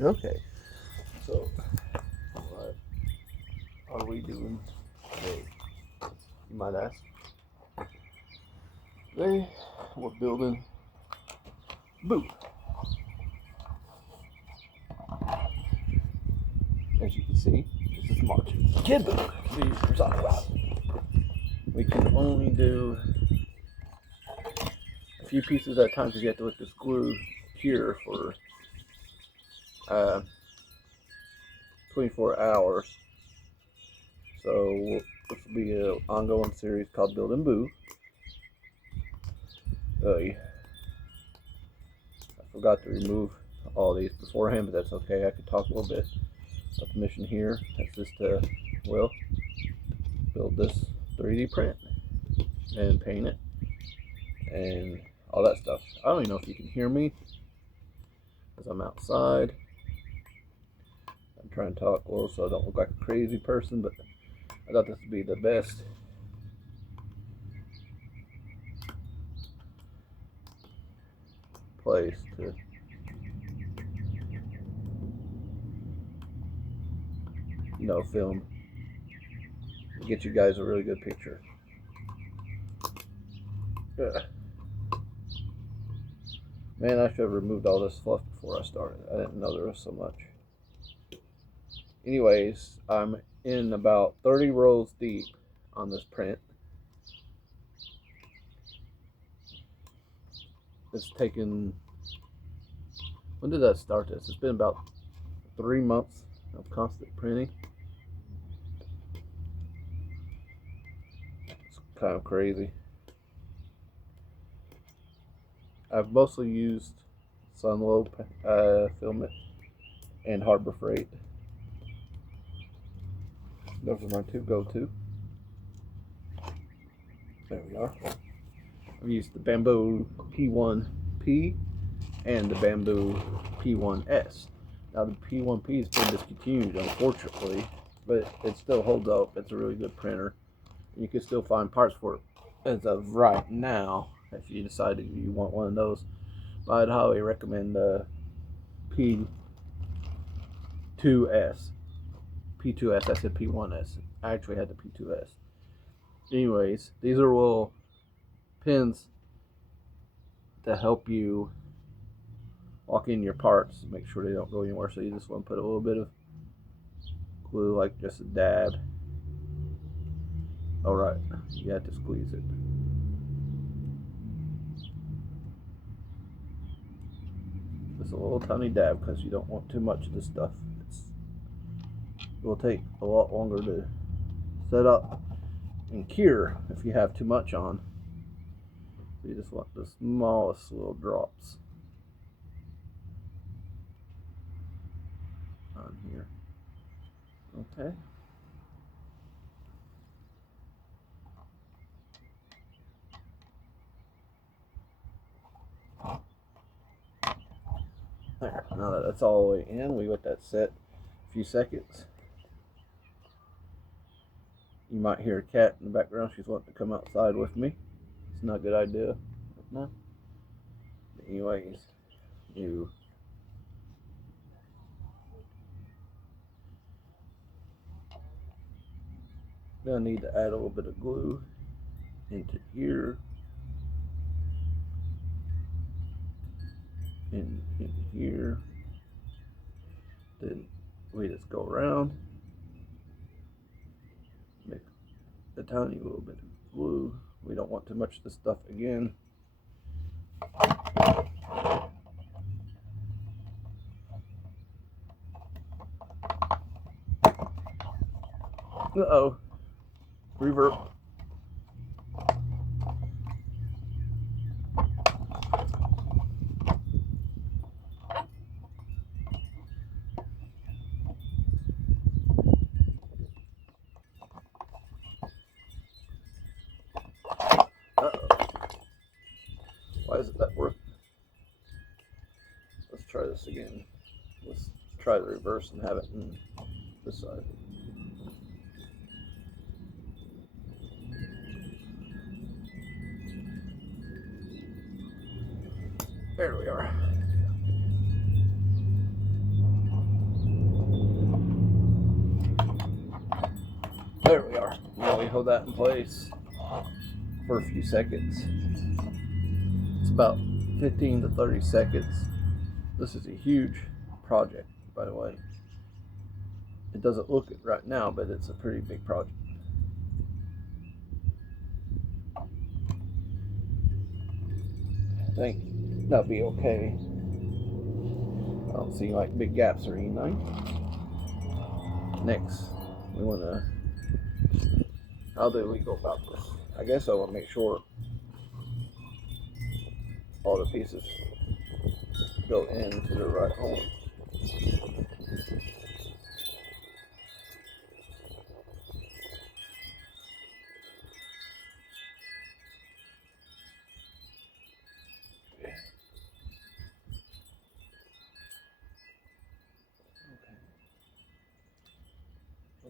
Okay, so what are we doing today? You might ask. Today we're building Boo. As you can see, this is March. Kid Boo. We're talking about. We can only do a few pieces at a time because you have to let this glue cure for 24 hours. So this will be an ongoing series called Building Boo. I forgot to remove all these beforehand, but that's okay. I could talk a little bit about the mission here. That's just to, well, build this 3D print and paint it and all that stuff. I don't even know if you can hear me because I'm outside. I'm trying to talk low so I don't look like a crazy person, but I thought this would be the best place to film, get you guys a really good picture. Man, I should have removed all this fluff before I started. I didn't know there was so much. Anyways, I'm in about 30 rows deep on this print. It's taken, when did that start this? It's been about 3 months of constant printing. It's kind of crazy. I've mostly used Sunlow filament and Harbor Freight. Those are my two go-to. There we are. I've used the Bamboo P1P and the Bamboo P1S. Now the P1P has been discontinued, unfortunately, but it still holds up. It's a really good printer. You can still find parts for it as of right now if you decided you want one of those. But I'd highly recommend the P2S. P2S, I said P1S. I actually had the P2S. Anyways, these are little pins to help you lock in your parts, make sure they don't go anywhere. So you just want to put a little bit of glue, like just a dab. Alright, you have to squeeze it. Just a little tiny dab because you don't want too much of this stuff. It will take a lot longer to set up and cure if you have too much on. So you just want the smallest little drops on here. Okay. There. Now that that's all the way in, we let that set a few seconds. You might hear a cat in the background. She's wanting to come outside with me. It's not a good idea. No. Anyways, you gonna need to add a little bit of glue into here and in here. Then we just go around, make a tiny little bit of glue. We don't want too much of this stuff again. Uh-oh. Reverb. Uh-oh. Why isn't that working? Let's try this again. Let's try the reverse and have it in this side. There we are. hold that in place for a few seconds. It's about 15 to 30 seconds. This is a huge project, by the way. It doesn't look it right now, but it's a pretty big project. I think that'll be okay. I don't see like big gaps or anything. Next, we want to, how do we go about this? I guess I want to make sure all the pieces go into the right hole.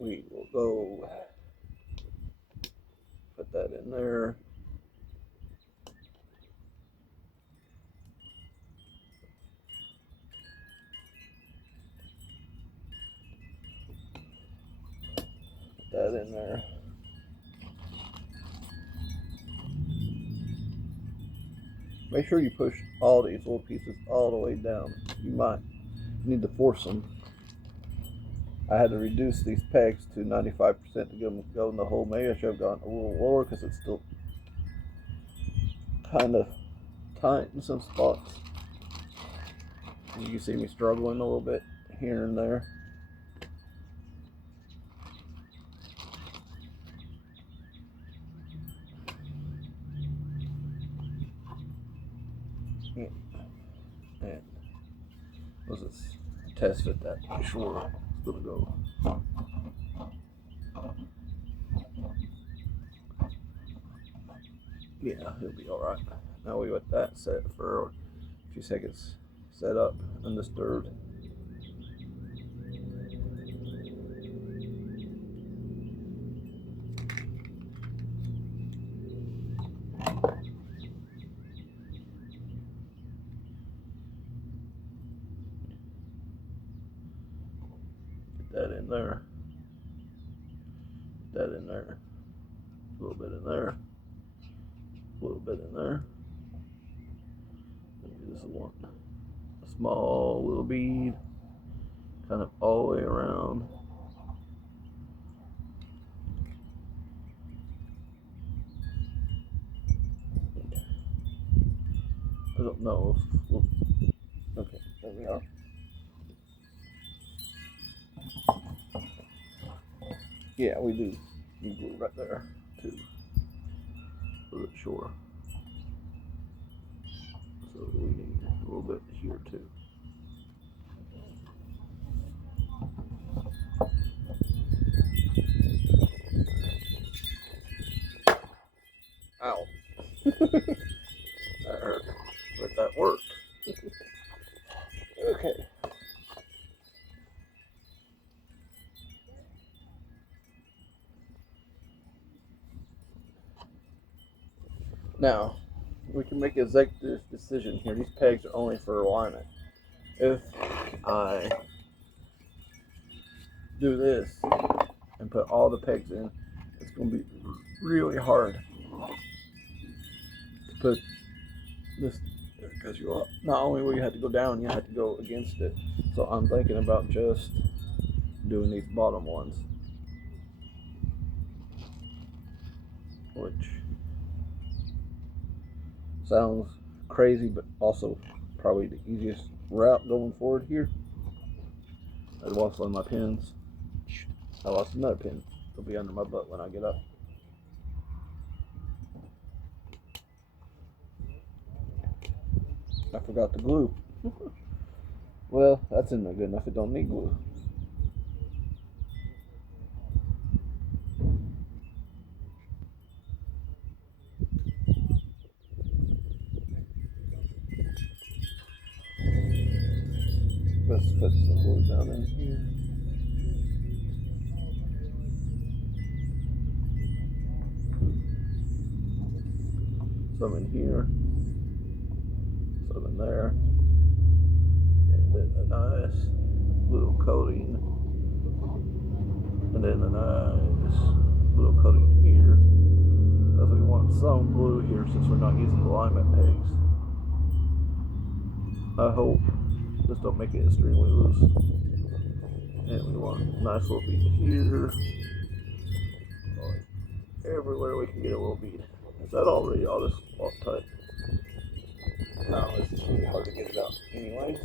We will go put that in there. Put that in there. Make sure you push all these little pieces all the way down. You might need to force them. I had to reduce these pegs to 95% to get them to go in the hole. Maybe I should have gone a little lower because it's still kind of tight in some spots. You can see me struggling a little bit here and there. And was this test fit that? I'm sure it's gonna go. Yeah, he'll be all right. Now we let that set for a few seconds. Set up undisturbed. Get that in there. Get that in there. A little bit in there. A little bit in there. Maybe this is one. A small little bead. Kind of all the way around. I don't know if we'll, okay, there we are. Yeah, we do need glue right there too. For it sure. So we need a little bit here too. Ow. That hurt, but that worked. Okay. Now, we can make an executive decision here. These pegs are only for alignment. If I do this and put all the pegs in, it's going to be really hard to put this, because you not only will you have to go down, you have to go against it. So I'm thinking about just doing these bottom ones, which sounds crazy, but also probably the easiest route going forward here. I lost one of my pins. I lost another pin. It'll be under my butt when I get up. I forgot the glue. Well, that's not good enough. It don't need glue. Let's put some glue down in here. Some in here. Some in there. And then a nice little coating. And then a nice little coating here. some glue here since we're not using the alignment pegs. I hope this don't make it extremely loose. And we want a nice little bead here. Everywhere we can get a little bead. Is that already all this all tight? No, it's just really hard to get it out anyway.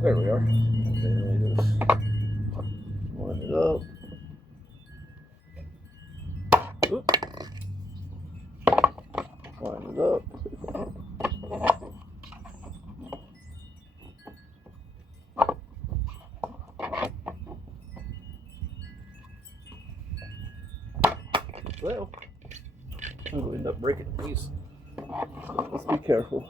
There we are. Then we just line it up. Oop. Line it up. Well, I'm going to end up breaking these. So let's be careful.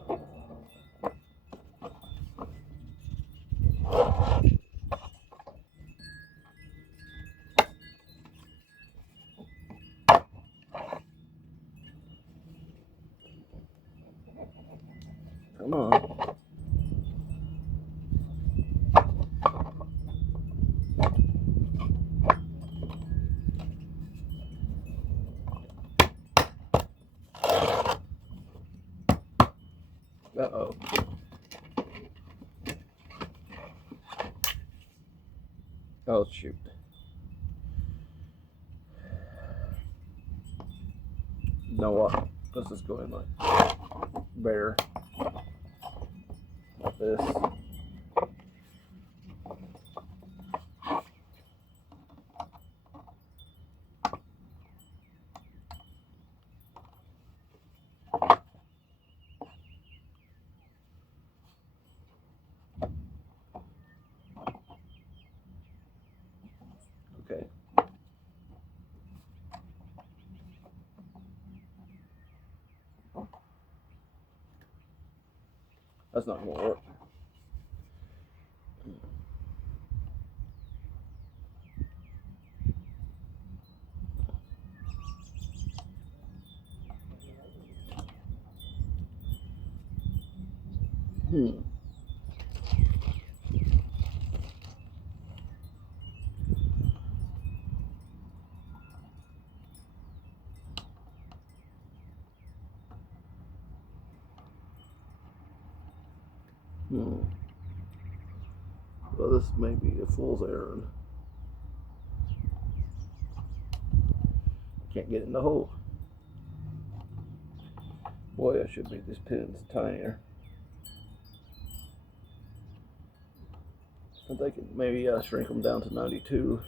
Come on. Uh-oh. Oh, shoot. You know what? Let's just go in like bare. Like this. Okay. That's not going to work. Well, this may be a fool's errand. Can't get in the hole. Boy, I should make these pins tinier. I think maybe shrink them down to 92.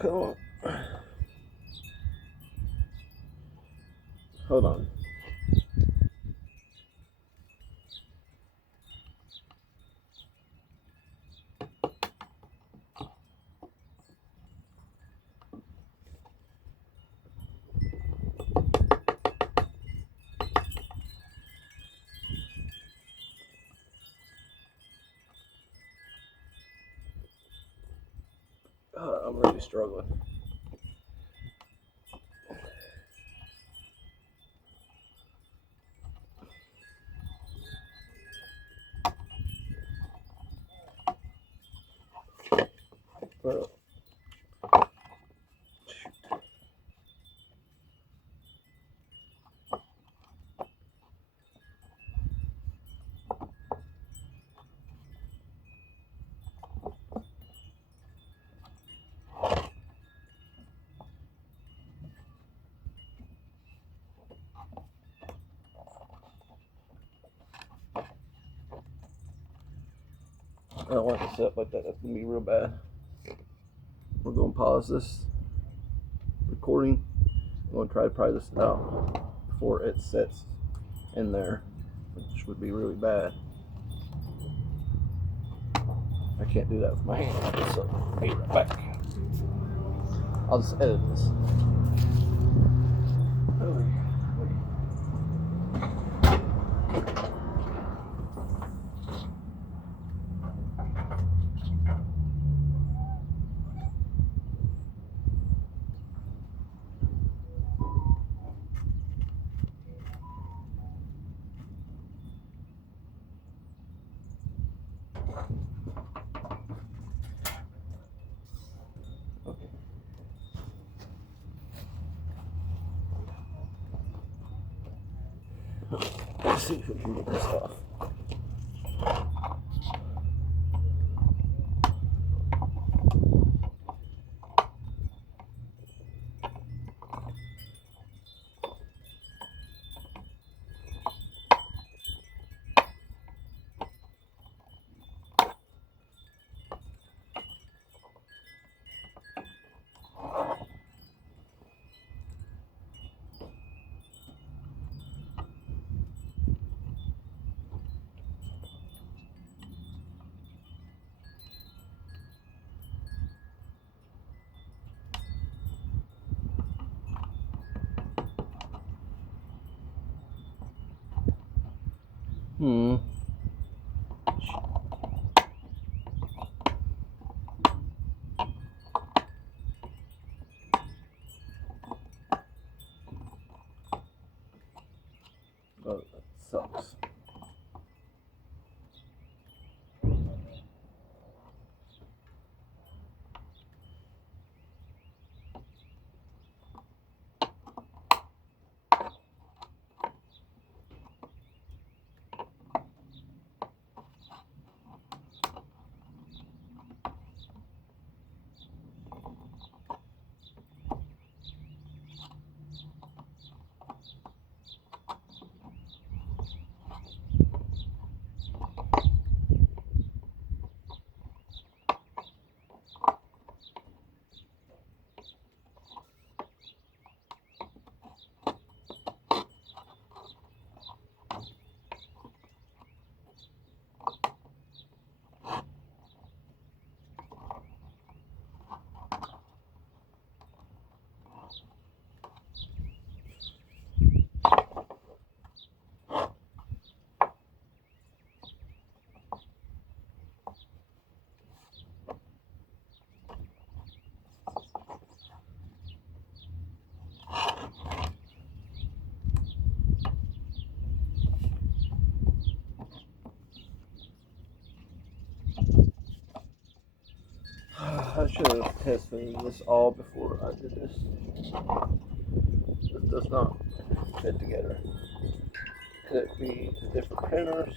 Come on. Hold on. I'm really struggling. Well, I don't want it to set up like that. That's going to be real bad. We're going to pause this recording. I'm going to try to pry this out before it sets in there, which would be really bad. I can't do that with my hand, so I'll be right back. I'll just edit this. Let's see if we can get this off. Oh, that sucks. I should have tested this all before I did this. This does not fit together. Could it be the different printers?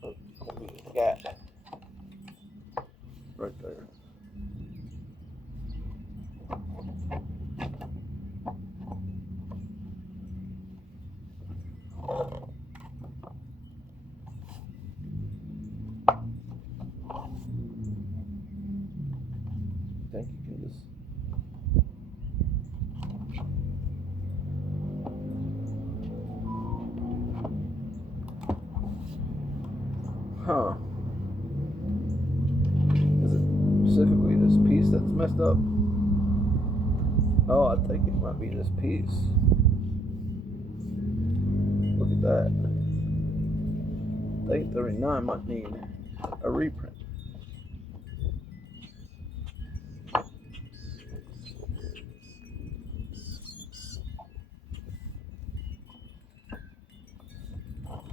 The gap right there. I think you can just Is it specifically this piece that's messed up? Oh, I think it might be this piece. Look at that. I think 39 might need a reprint.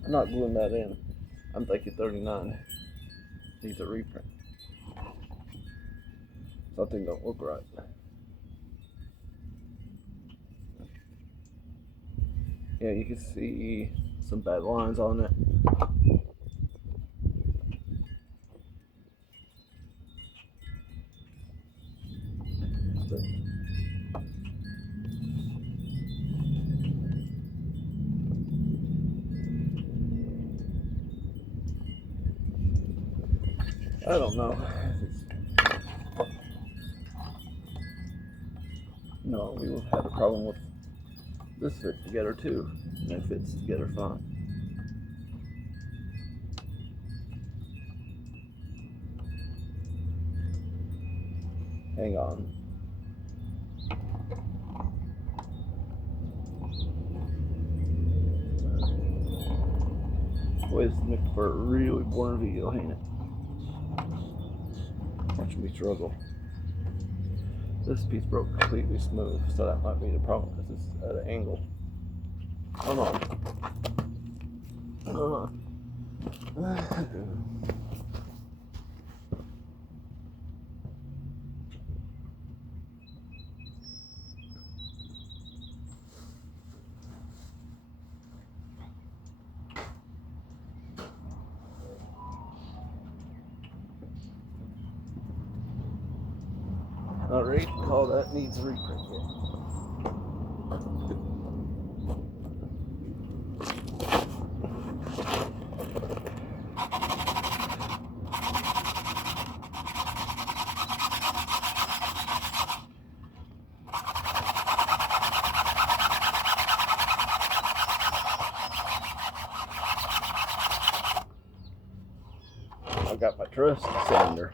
I'm not gluing that in. I'm thinking 39 needs a reprint. Something don't look right. Yeah, you can see some bad lines on it. I don't know. No, we will have a problem with this fit together too. And it fits together fine. Hang on. Boy, this makes for a really boring video, ain't it? Watch me struggle. This piece broke completely smooth, so that might be the problem because it's at an angle. Come on. not ready to call that needs a reprint yet. I got my trusty sander.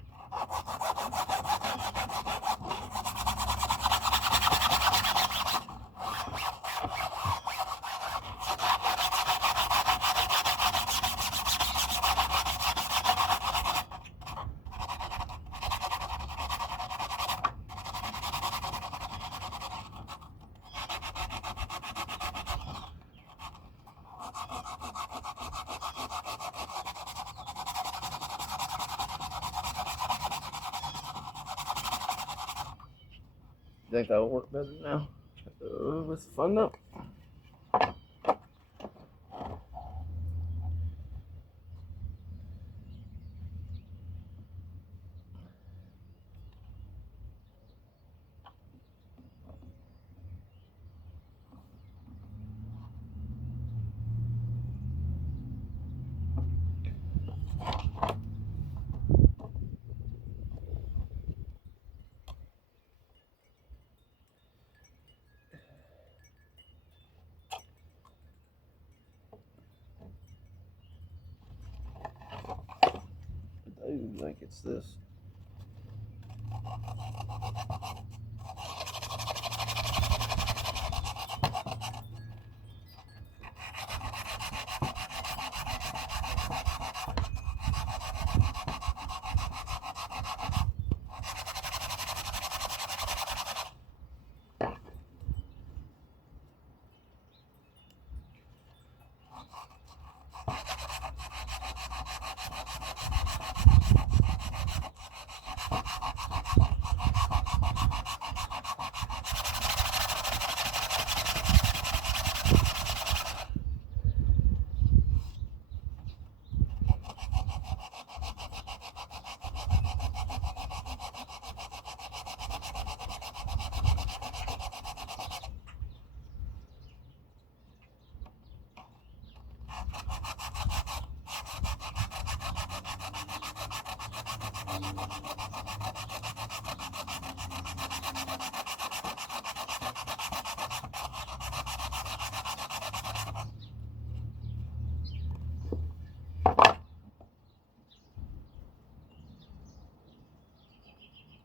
Think that'll work better now? It's fun though. I do think it's this.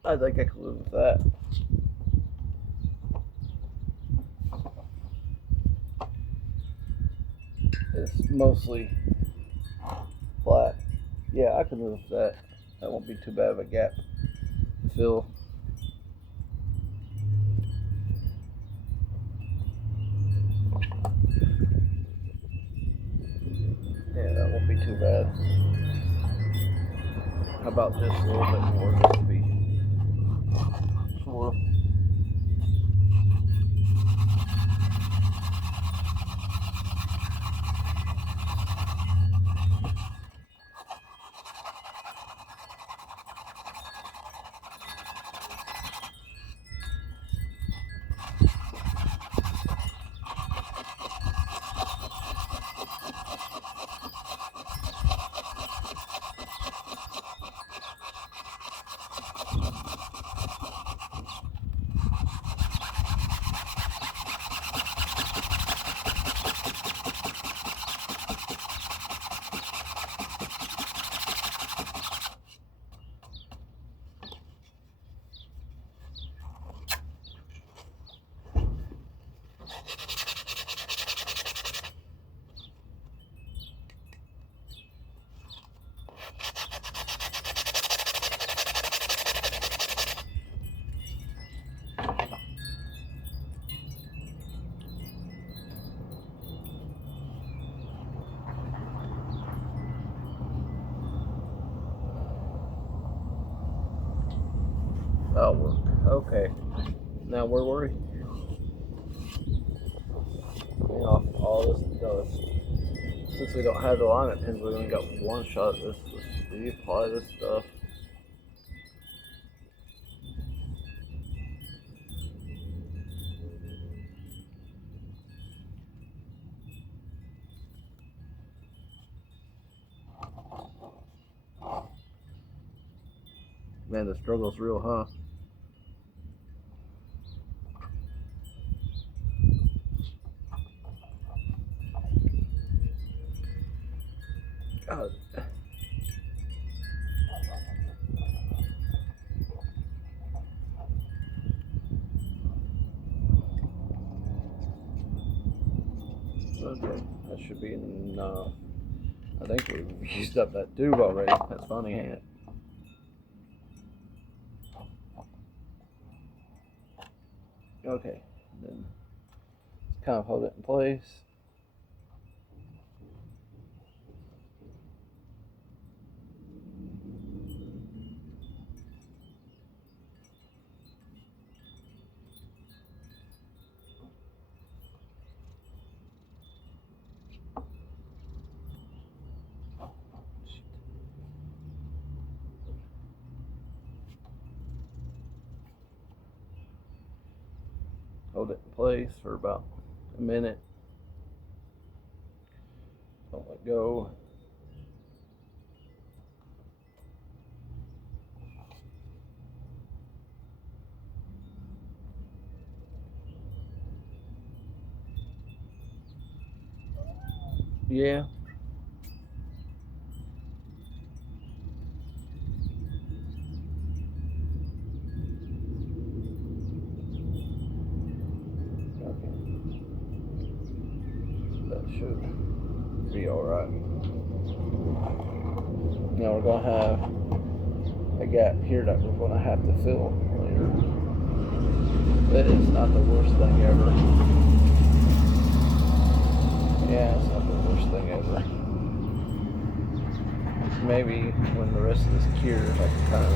I think I could live with that. It's mostly flat. Yeah, I could live with that. That won't be too bad of a gap to fill. Yeah, that won't be too bad. How about just a little bit more just to be sure? That'll work. Okay. Now where were we? Off all this dust. Since we don't have the alignment pins, we only got one shot at this. Let's reapply this stuff. Man, the struggle's real, huh? God. Okay, that should be enough. I think we've used up that tube already. That's funny, ain't it? Okay, then kind of hold it in place. Hold it in place for about a minute. Don't let go. Yeah. Okay. That should be alright. Now we're going to have a gap here that we're going to have to fill later. But it's not the worst thing ever. Yeah, it's not the worst thing ever. Maybe when the rest of this cures, I can kind of...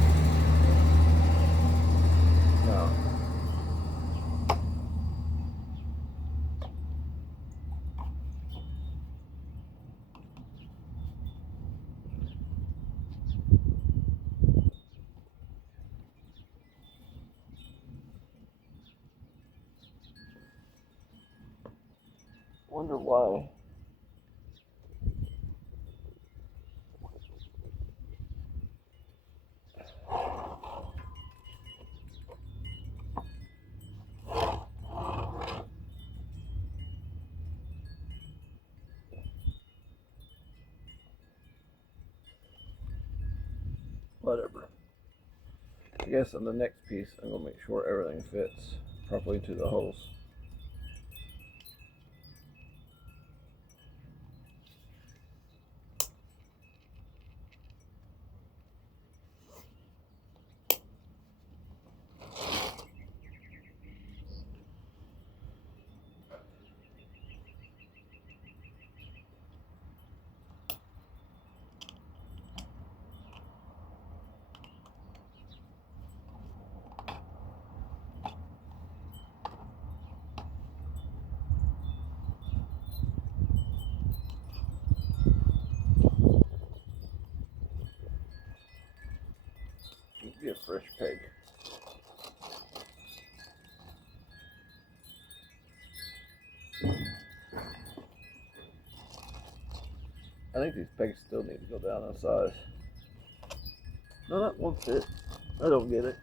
No. Wonder why. Whatever. I guess on the next piece, I'm going to make sure everything fits properly into the holes. Get a fresh peg. I think these pegs still need to go down in size. No, that won't fit. I don't get it.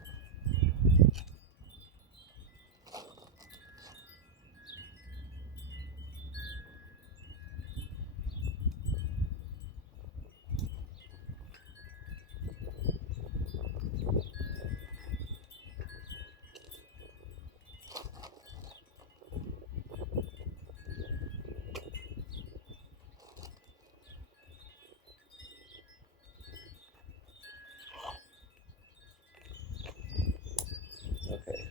Okay.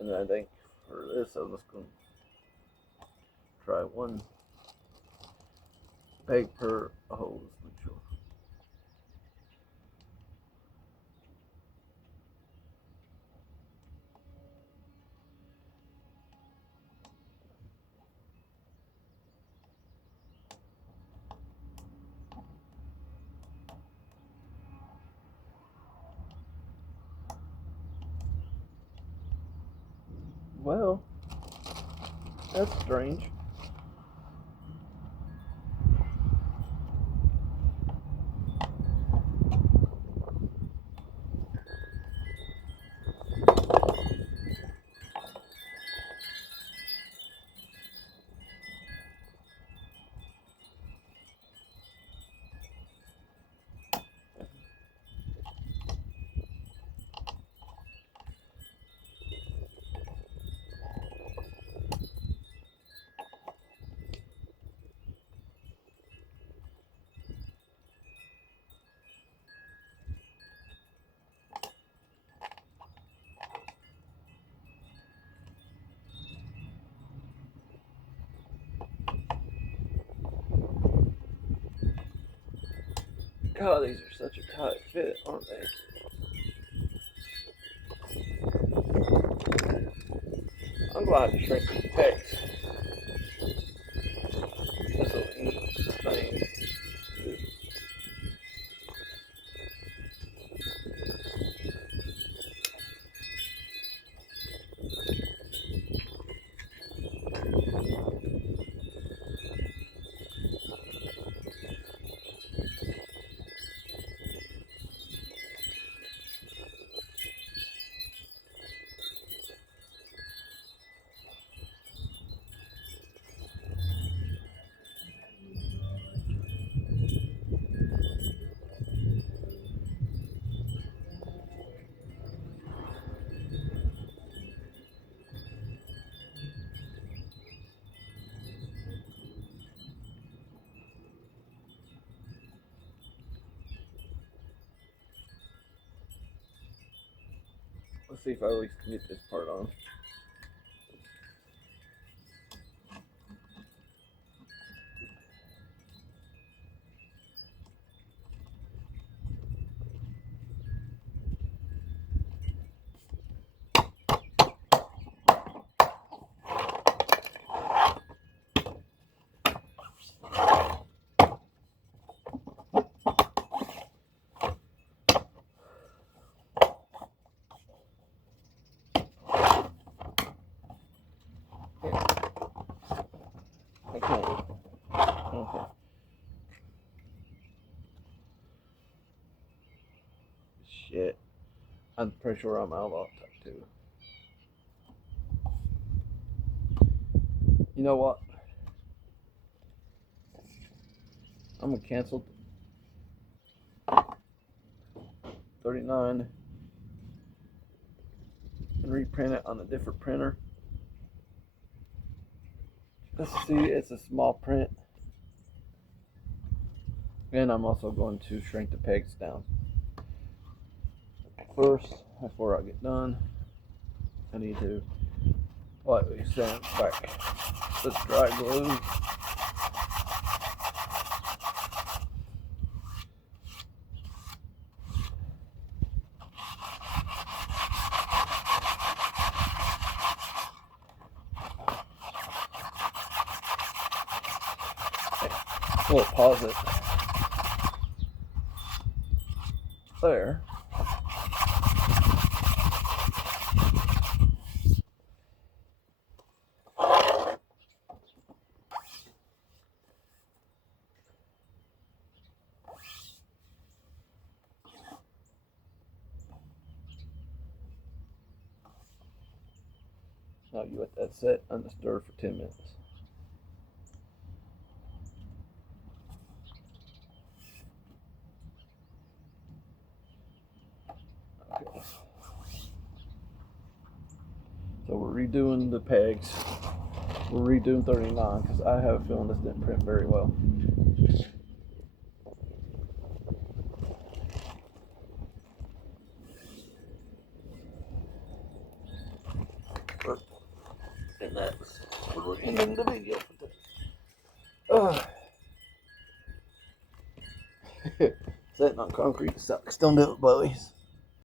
And then I think for this, I'm just going to try one peg per hose. Make sure. Well, that's strange. God, these are such a tight fit, aren't they? I'm glad to shrink these pegs. This will eat things. Let's see if I at least can get this part on. Okay. Shit. I'm pretty sure I'm out of that too. You know what? I'm gonna cancel 39 and reprint it on a different printer. Let's see, it's a small print. And I'm also going to shrink the pegs down. First, before I get done, I need to lightly sand back this dry glue. We'll pause it there. Now you let that set undisturbed for 10 minutes. Okay. So we're redoing the pegs. We're redoing 39 because I have a feeling this didn't print very well. And that's where we're ending the video for today. Sitting on concrete sucks. Don't do it, boys.